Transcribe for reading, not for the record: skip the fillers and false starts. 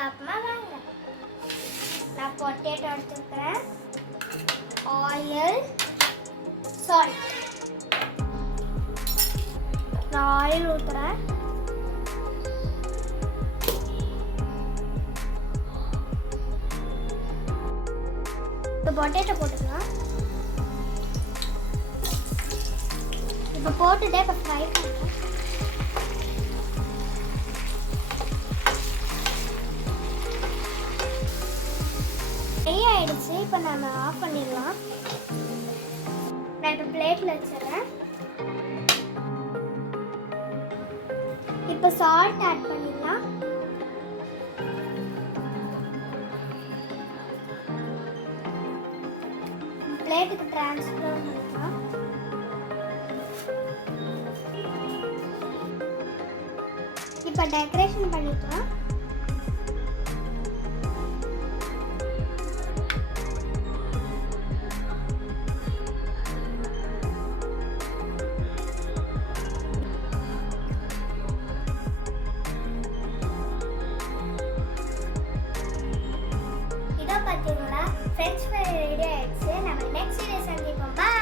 பார்ப்போமா வாங்க. நான் பொட்டேட்டோ எடுத்துக்கிறேன், ஆயில், சால்ட். நான் ஆயில் ஊற்றுறேன். இப்போ பொட்டேட்டோ போட்டுக்கலாம். இப்போ போட்டுட்டே இப்போ ஃப்ரை பண்ணுறேன். ஃப்ரை ஆயிடுச்சு. இப்போ நம்ம ஆஃப் பண்ணிடலாம். நான் இப்போ பிளேட்டில் வச்சிடறேன். இப்போ சால்ட் ஆட் பண்ணிடலாம். பிளேட்டுக்கு ட்ரான்ஸ்ஃபர் பண்ணிடலாம். இப்போ டெக்கரேஷன் பண்ணிக்கலாம். இதோ பார்த்தீங்களா, ஃப்ரெஞ்ச் ஃப்ரை ரெடி ஆயிடுச்சு. நம்ம நெக்ஸ்ட் வீடியோ சந்திப்போம். பாய்.